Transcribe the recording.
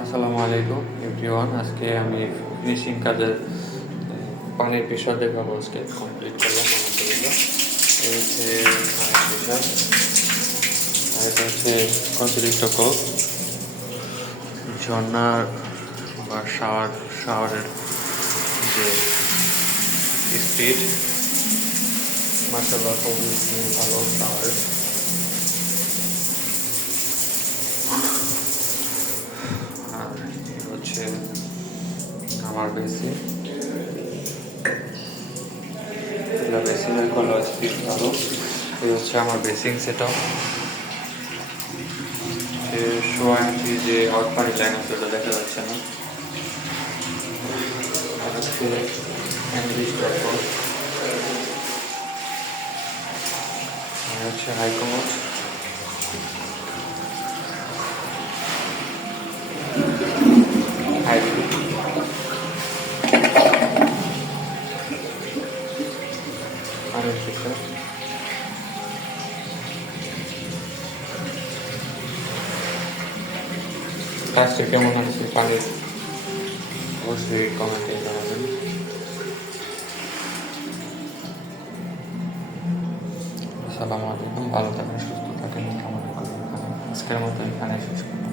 আসসালামু আলাইকুম এভরিওয়ান। আজকে আমি ফিনিশিং কাজের পানির প্রেশার দেখাবো। আজকে কমপ্লিট করলাম আলহামদুলিল্লাহ। এই হচ্ছে পানির প্রেশার, আর এটা হচ্ছে অতিরিক্ত কোপ ঝর্ণার বা শাওয়ারের যে স্পিড, মাশাআল্লাহ খুবই ভালো শাওয়ার। আর এই হচ্ছে আমার বেসিন, বেসিনের কোনো স্পিড ভালো। এই হচ্ছে আমার বেসিং সেট আপ। শো ইঞ্চি যে হট পানি লাইন আছে ওটা দেখা যাচ্ছে না। আর হচ্ছে আর হচ্ছে হাইকমোড, হাইব্রিড, পানির প্রেশার। কাজটা কেমন আছে পানির অবশ্যই কমেন্টে জানাবেন। আসসালামু আলাইকুম, ভালো থাকেন, সুস্থ থাকেন, কামনা করি। আজকের মতো এখানে শেষ করলাম।